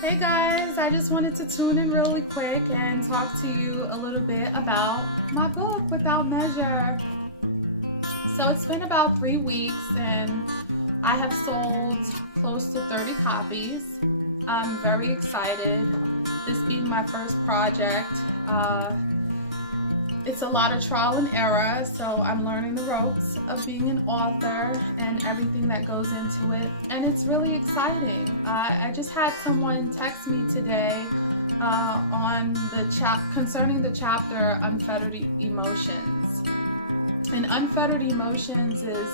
Hey guys, I just wanted to tune in really quick and talk to you a little bit about my book, Without Measure. So it's been about 3 weeks and I have sold close to 30 copies. I'm very excited, this being my first project. It's a lot of trial and error, so I'm learning the ropes of being an author and everything that goes into it, and it's really exciting. I just had someone text me today concerning the chapter Unfettered Emotions. And Unfettered Emotions is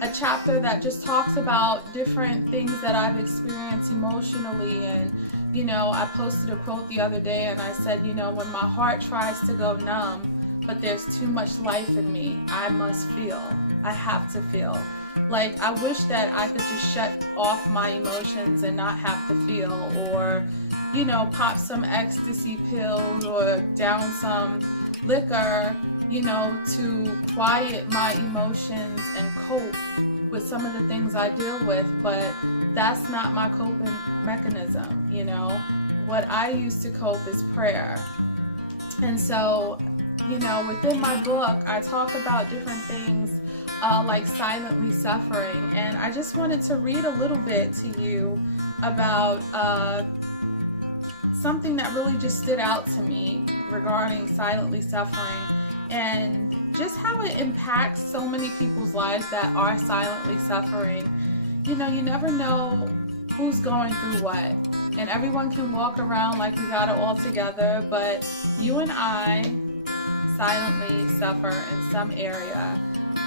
a chapter that just talks about different things that I've experienced emotionally. And I posted a quote the other day and I said, when my heart tries to go numb, but there's too much life in me, I must feel. I have to feel. Like, I wish that I could just shut off my emotions and not have to feel, or, pop some ecstasy pills or down some liquor, to quiet my emotions and cope with some of the things I deal with. But that's not my coping mechanism. What I use to cope is prayer. And so, within my book, I talk about different things like silently suffering. And I just wanted to read a little bit to you about something that really just stood out to me regarding silently suffering, and just how it impacts so many people's lives that are silently suffering. You never know who's going through what. And everyone can walk around like we got it all together, but you and I silently suffer in some area,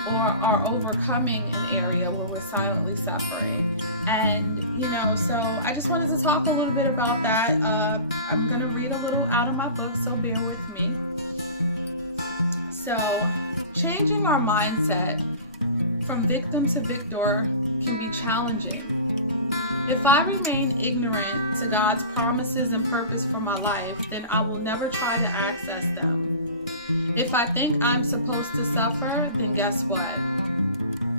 or are overcoming an area where we're silently suffering. And so I just wanted to talk a little bit about that. I'm gonna read a little out of my book, so bear with me. So, changing our mindset from victim to victor can be challenging. If I remain ignorant to God's promises and purpose for my life, then I will never try to access them. If I think I'm supposed to suffer, then guess what?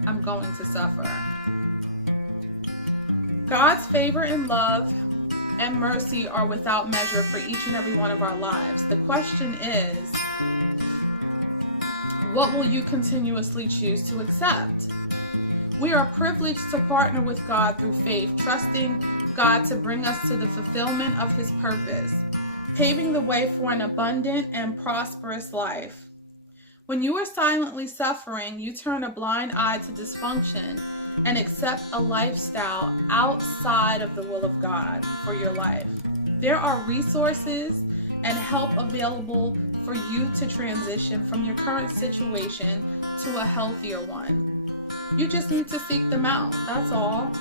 I'm going to suffer. God's favor and love and mercy are without measure for each and every one of our lives. The question is, what will you continuously choose to accept? We are privileged to partner with God through faith, trusting God to bring us to the fulfillment of His purpose, paving the way for an abundant and prosperous life. When you are silently suffering, you turn a blind eye to dysfunction and accept a lifestyle outside of the will of God for your life. There are resources and help available for you to transition from your current situation to a healthier one. You just need to seek them out, that's all.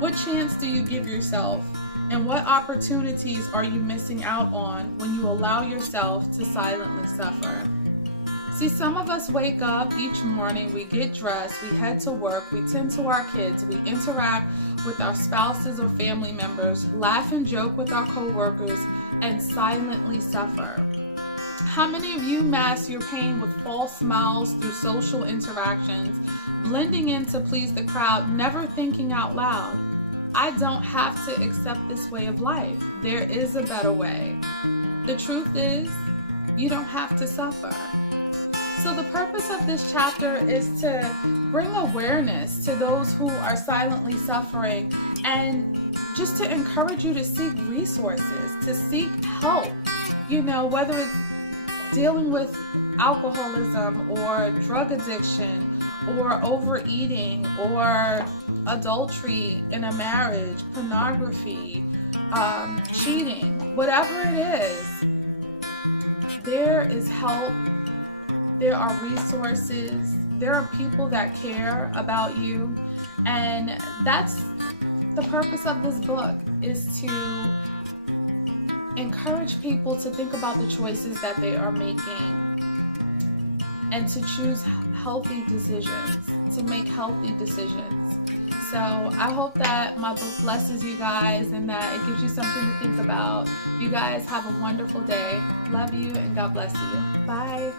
What chance do you give yourself? And what opportunities are you missing out on when you allow yourself to silently suffer? See, some of us wake up each morning, we get dressed, we head to work, we tend to our kids, we interact with our spouses or family members, laugh and joke with our co-workers, and silently suffer. How many of you mask your pain with false smiles through social interactions, blending in to please the crowd, never thinking out loud, I don't have to accept this way of life. There is a better way. The truth is, you don't have to suffer. So the purpose of this chapter is to bring awareness to those who are silently suffering, and just to encourage you to seek resources, to seek help, whether it's dealing with alcoholism or drug addiction or overeating or adultery in a marriage, pornography, cheating, whatever it is, there is help, there are resources, there are people that care about you. And that's the purpose of this book, is to encourage people to think about the choices that they are making and to choose healthy decisions, to make healthy decisions. So I hope that my book blesses you guys and that it gives you something to think about. You guys have a wonderful day. Love you and God bless you. Bye.